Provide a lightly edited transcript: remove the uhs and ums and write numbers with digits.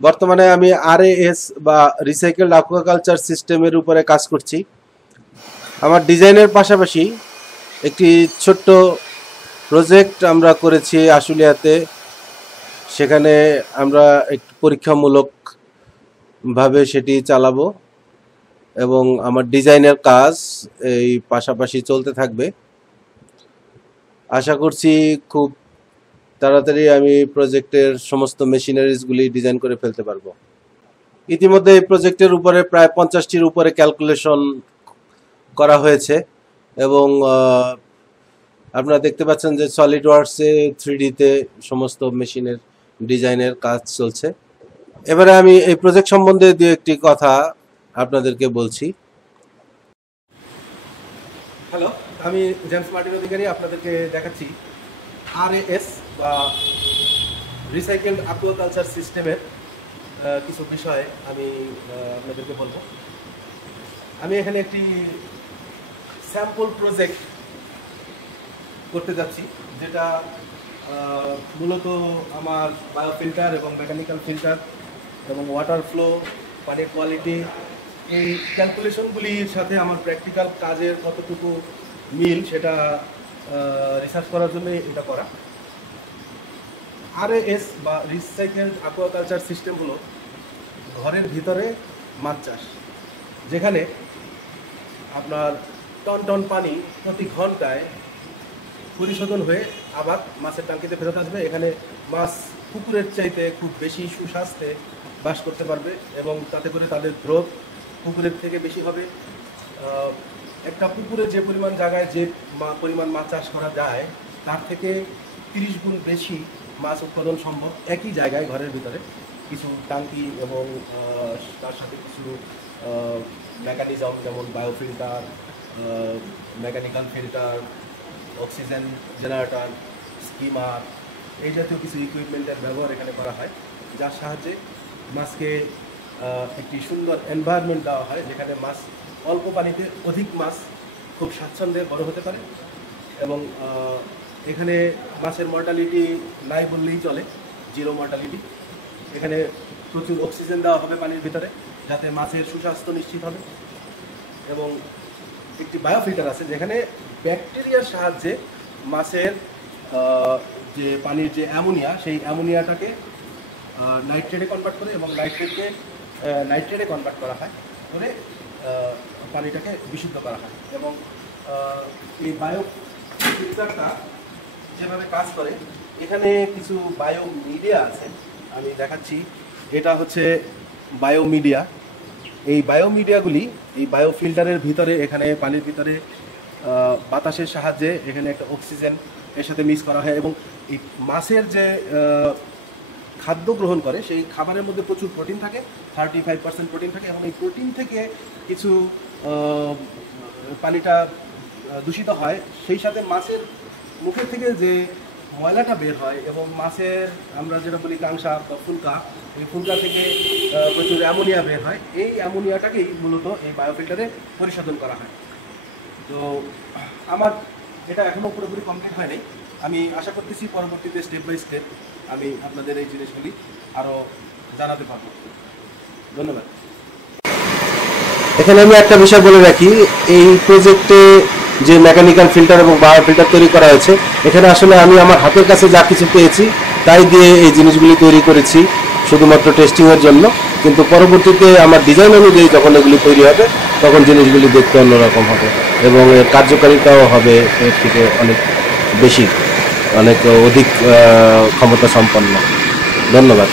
বর্তমানে আমি আরএএস বা রিসাইকেলড অ্যাকুয়াকালচার সিস্টেমের উপরে কাজ করছি। আমার ডিজাইনের পাশাপাশি একটি ছোট্ট প্রজেক্ট আমরা করেছি আশুলিয়াতে। সেখানে আমরা একটু পরীক্ষামূলকভাবে সেটি চালাবো এবং আমার ডিজাইনের কাজ এই পাশাপাশি চলতে থাকবে। আশা করছি খুব তাড়াতাড়ি আমি প্রজেক্টের সমস্ত মেশিনারিজগুলি ডিজাইন করে ফেলতে পারবো। ইতিমধ্যে এই প্রজেক্টের উপরে প্রায় 50টির উপরে ক্যালকুলেশন করা হয়েছে এবং আপনারা দেখতে পাচ্ছেন যে সলিড ওয়ার্কসে 3Dতে সমস্ত মেশিনের ডিজাইনের কাজ চলছে। এবারে আমি এই প্রজেক্ট সম্বন্ধে দু একটি কথা আপনাদেরকে বলছি। হ্যালো, আমি জেমস মার্টিন অধিকারী আপনাদেরকে দেখাচ্ছি আরএএস বা রিসাইকেলড অ্যাকুয়াকালচার সিস্টেমের কিছু বিষয়ে আমি আপনাদেরকে বলবো। আমি এখানে একটি স্যাম্পল প্রজেক্ট করতে যাচ্ছি, যেটা মূলত আমার বায়োফিল্টার এবং মেকানিক্যাল ফিল্টার এবং ওয়াটার ফ্লো, পানির কোয়ালিটি, এই ক্যালকুলেশনগুলির সাথে আমার প্র্যাকটিক্যাল কাজের কতটুকু মিল সেটা রিসার্চ করার জন্য এটা করা। আরএএস বা রিসাইকেলড অ্যাকুয়াকালচার সিস্টেম হলো ঘরের ভিতরে মাছ চাষ, যেখানে আপনার টন টন পানি প্রতি ঘন্টায় পরিশোধন হয়ে আবার মাছের ট্যাঙ্কিতে ফেরত আসবে। এখানে মাছ পুকুরের চাইতে খুব বেশি সুস্বাস্থ্যে বাস করতে পারবে এবং তাতে করে তাদের গ্রোথ পুকুরের থেকে বেশি হবে। একটা পুকুরে যে পরিমাণ জায়গায় যে পরিমাণ মাছ চাষ করা যায় তার থেকে 30 গুণ বেশি মাছ উৎপাদন সম্ভব একই জায়গায় ঘরের ভিতরে। কিছু ট্যাঙ্কি এবং তার সাথে কিছু মেকানিজম যেমন biofilter, mechanical filter, oxygen generator, skimmer, এই জাতীয় কিছু ইকুইপমেন্টের ব্যবহার এখানে করা হয়, যার সাহায্যে মাছকে একটি সুন্দর এনভায়রনমেন্ট দেওয়া হয়, যেখানে মাছ অল্প পানিতে অধিক মাছ খুব স্বাচ্ছন্দ্যে বড় হতে পারে। এবং এখানে মাছের মর্টালিটি নাই বললেই চলে, জিরো মর্টালিটি। এখানে প্রচুর অক্সিজেন দেওয়া হবে পানির ভিতরে, যাতে মাছের সুস্বাস্থ্য নিশ্চিত হবে। এবং একটি বায়োফিল্টার আছে, যেখানে ব্যাকটেরিয়ার সাহায্যে মাছের যে পানির যে অ্যামোনিয়া, সেই অ্যামোনিয়াটাকে নাইট্রেটে কনভার্ট করে এবং নাইট্রেটে কনভার্ট করা হয় করে পানিটাকে বিশুদ্ধ করা হয়। এবং এই বায়ো ফিল্টারটা যেভাবে কাজ করে, এখানে কিছু বায়ো মিডিয়া আছে, আমি দেখাচ্ছি। এটা হচ্ছে বায়ো মিডিয়া। এই বায়ো মিডিয়াগুলি এই বায়ো ফিল্টারের ভিতরে, এখানে পানির ভিতরে বাতাসের সাহায্যে এখানে একটা অক্সিজেন এর সাথে মিক্স করা হয় এবং এই মাছের যে খাদ্য গ্রহণ করে সেই খাবারের মধ্যে প্রচুর প্রোটিন থাকে, 35% প্রোটিন থাকে। এবং এই প্রোটিন থেকে কিছু পানিটা দূষিত হয়, সেই সাথে মাছের মুখের থেকে যে ময়লাটা বের হয় এবং মাছের আমরা যেটা বলি কাংসা বা ফুলকা, এই ফুলকা থেকে প্রচুর অ্যামোনিয়া বের হয়। এই অ্যামোনিয়াটাকেই মূলত এই বায়োফিল্টারে পরিশোধন করা হয়। তো আমার এটা এখনও পুরোপুরি কমপ্লিট হয় নাই। আমি আশা করতেছি পরবর্তীতে স্টেপ বাই স্টেপ আমি আপনাদের এই জিনিসগুলি আরও জানাতে পারবো। ধন্যবাদ। এখানে আমি একটা বিষয় বলে রাখি, এই প্রজেক্টে যে মেকানিক্যাল ফিল্টার এবং বায়ো ফিল্টার তৈরি করা হয়েছে, এখানে আসলে আমি আমার হাতের কাছে যা কিছু পেয়েছি তাই দিয়ে এই জিনিসগুলি তৈরি করেছি শুধুমাত্র টেস্টিংয়ের জন্য। কিন্তু পরবর্তীতে আমার ডিজাইন অনুযায়ী যখন এগুলি তৈরি হবে তখন জিনিসগুলি দেখতে অন্যরকম হবে এবং এর কার্যকারিতাও হবে এর থেকে অনেক বেশি, অনেক অধিক ক্ষমতা সম্পন্ন। ধন্যবাদ।